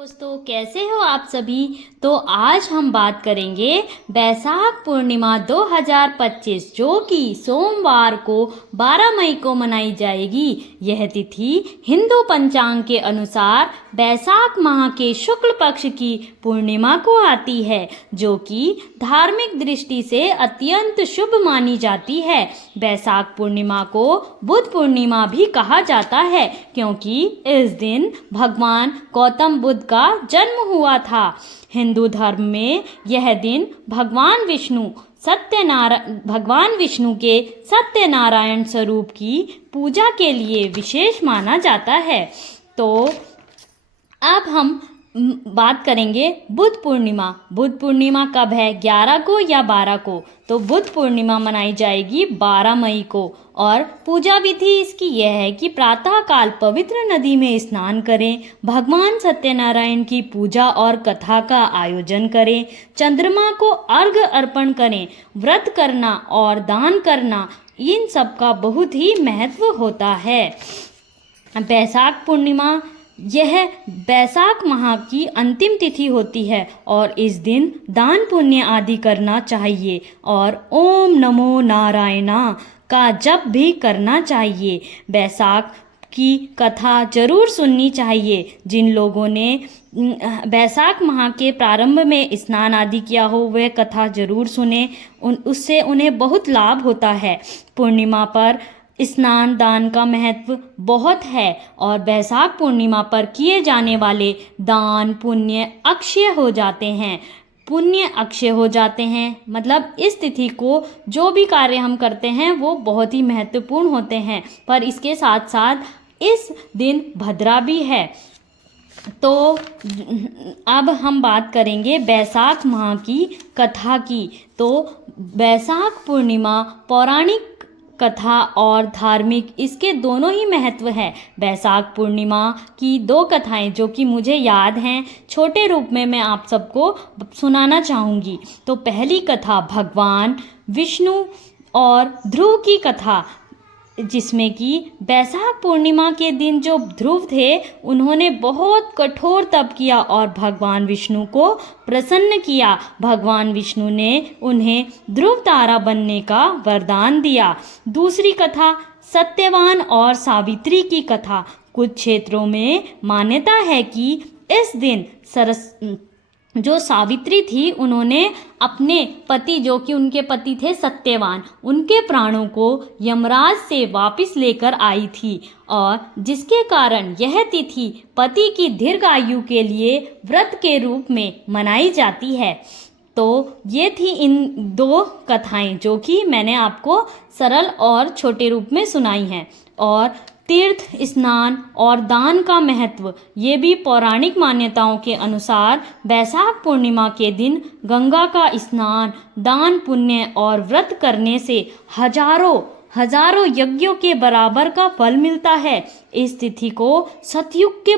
दोस्तों, कैसे हो आप सभी। तो आज हम बात करेंगे बैसाख पूर्णिमा 2025 जो कि सोमवार को 12 मई को मनाई जाएगी। यह तिथि हिंदू पंचांग के अनुसार बैसाख माह के शुक्ल पक्ष की पूर्णिमा को आती है, जो कि धार्मिक दृष्टि से अत्यंत शुभ मानी जाती है। बैसाख पूर्णिमा को बुद्ध पूर्णिमा भी कहा जाता है, क्योंकि इस दिन भगवान गौतम बुद्ध का जन्म हुआ था। हिंदू धर्म में यह दिन भगवान विष्णु के सत्यनारायण स्वरूप की पूजा के लिए विशेष माना जाता है। तो अब हम बात करेंगे बुद्ध पूर्णिमा। बुद्ध पूर्णिमा कब है, 11 को या 12 को। तो बुद्ध पूर्णिमा मनाई जाएगी 12 मई को। और पूजा विधि इसकी यह है कि प्रातःकाल पवित्र नदी में स्नान करें, भगवान सत्यनारायण की पूजा और कथा का आयोजन करें, चंद्रमा को अर्घ्य अर्पण करें, व्रत करना और दान करना, इन सब का बहुत ही महत्व होता है। बैसाख पूर्णिमा यह बैसाख माह की अंतिम तिथि होती है और इस दिन दान पुण्य आदि करना चाहिए और ओम नमो नारायणा का जप भी करना चाहिए। बैसाख की कथा जरूर सुननी चाहिए। जिन लोगों ने बैसाख माह के प्रारंभ में स्नान आदि किया हो वह कथा जरूर सुने, उससे उन्हें बहुत लाभ होता है। पूर्णिमा पर स्नान दान का महत्व बहुत है और बैसाख पूर्णिमा पर किए जाने वाले दान पुण्य अक्षय हो जाते हैं। पुण्य अक्षय हो जाते हैं मतलब इस तिथि को जो भी कार्य हम करते हैं वो बहुत ही महत्वपूर्ण होते हैं। पर इसके साथ साथ इस दिन भद्रा भी है। तो अब हम बात करेंगे बैसाख माह की कथा की। तो बैसाख पूर्णिमा पौराणिक कथा और धार्मिक इसके दोनों ही महत्व है। बैसाख पूर्णिमा की 2 कथाएं जो कि मुझे याद हैं, छोटे रूप में मैं आप सबको सुनाना चाहूँगी। तो पहली कथा भगवान विष्णु और ध्रुव की कथा, जिसमें कि बैसाख पूर्णिमा के दिन जो ध्रुव थे उन्होंने बहुत कठोर तप किया और भगवान विष्णु को प्रसन्न किया। भगवान विष्णु ने उन्हें ध्रुव तारा बनने का वरदान दिया। दूसरी कथा सत्यवान और सावित्री की कथा। कुछ क्षेत्रों में मान्यता है कि इस दिन जो सावित्री थी उन्होंने अपने पति, जो कि उनके पति थे सत्यवान, उनके प्राणों को यमराज से वापस लेकर आई थी और जिसके कारण यह तिथि पति की दीर्घ आयु के लिए व्रत के रूप में मनाई जाती है। तो ये थी इन 2 कथाएं जो कि मैंने आपको सरल और छोटे रूप में सुनाई हैं। और तीर्थ स्नान और दान का महत्व, ये भी पौराणिक मान्यताओं के अनुसार बैसाख पूर्णिमा के दिन गंगा का स्नान, दान पुण्य और व्रत करने से हजारों यज्ञों के बराबर का फल मिलता है। इस तिथि को सतयुग के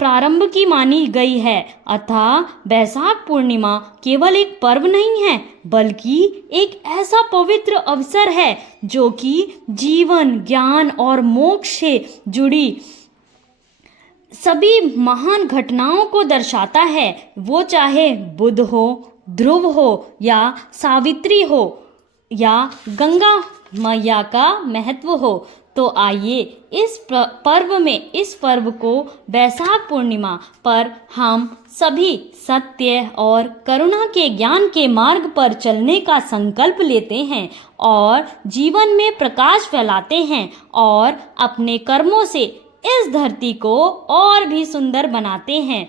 प्रारंभ की मानी गई है। अतः बैसाख पूर्णिमा केवल एक पर्व नहीं है बल्कि एक ऐसा पवित्र अवसर है जो कि जीवन, ज्ञान और मोक्ष से जुड़ी सभी महान घटनाओं को दर्शाता है। वो चाहे बुद्ध हो, ध्रुव हो या सावित्री हो या गंगा मैया का महत्व हो। तो आइए इस पर्व को बैसाख पूर्णिमा पर हम सभी सत्य और करुणा के ज्ञान के मार्ग पर चलने का संकल्प लेते हैं और जीवन में प्रकाश फैलाते हैं और अपने कर्मों से इस धरती को और भी सुंदर बनाते हैं।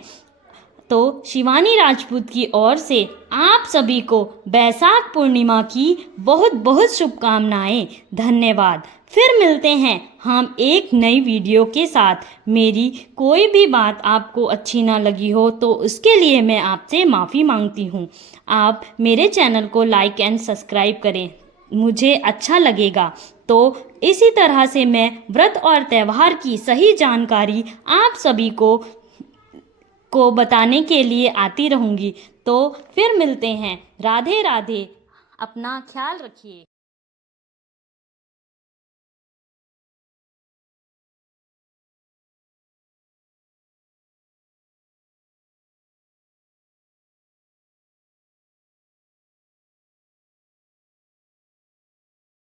तो शिवानी राजपूत की ओर से आप सभी को बैसाख पूर्णिमा की बहुत बहुत शुभकामनाएं। धन्यवाद। फिर मिलते हैं हम एक नई वीडियो के साथ। मेरी कोई भी बात आपको अच्छी ना लगी हो तो उसके लिए मैं आपसे माफ़ी मांगती हूँ। आप मेरे चैनल को लाइक एंड सब्सक्राइब करें, मुझे अच्छा लगेगा। तो इसी तरह से मैं व्रत और त्यौहार की सही जानकारी आप सभी को बताने के लिए आती रहूँगी। तो फिर मिलते हैं। राधे राधे। अपना ख्याल रखिए।